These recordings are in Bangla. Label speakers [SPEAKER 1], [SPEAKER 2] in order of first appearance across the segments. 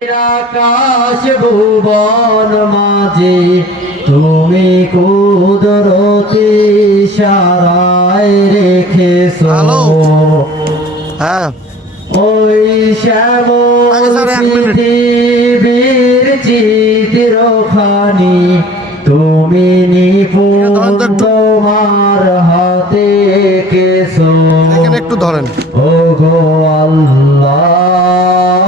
[SPEAKER 1] আকাশ ভুবন মাঝে তুমি কুদরতি সারায় রেখেছ।
[SPEAKER 2] হ্যাঁ।
[SPEAKER 1] ওই
[SPEAKER 2] মিনিট।
[SPEAKER 1] পৃথিবীর চিত্রখানি তুমি নিপুণ
[SPEAKER 2] ধরেন
[SPEAKER 1] তোমার হাতে কেছো
[SPEAKER 2] একটু ধরেন।
[SPEAKER 1] ও গো আল্লাহ।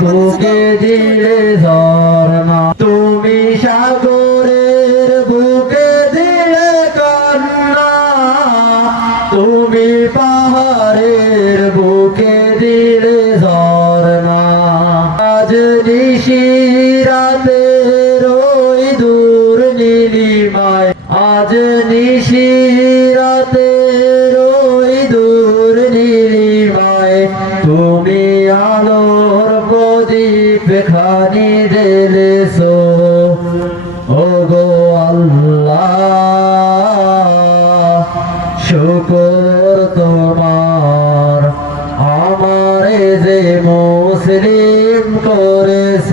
[SPEAKER 1] বুকে খানি দিলেছো ও গো আল্লাহ, শুকর তোমার। আমারে যে মুসলিম করেছ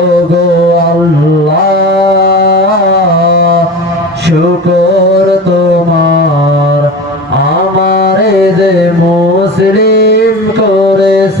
[SPEAKER 1] ও গো আল্লাহ, শুকর তোমার। আমারে যে মুসলিম করেছ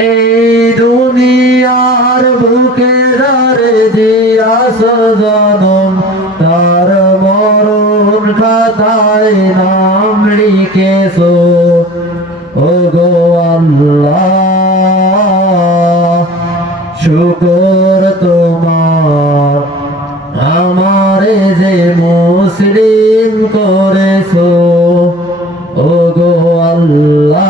[SPEAKER 1] এই দুনিয়ার বুকে ধারে দিয়াছো জনম, তার মরণ খাতায় নাম লিখেছো। ও গো শুকর তোমার, আমারে যে মুসলিম করেছ। ও গো আল্লাহ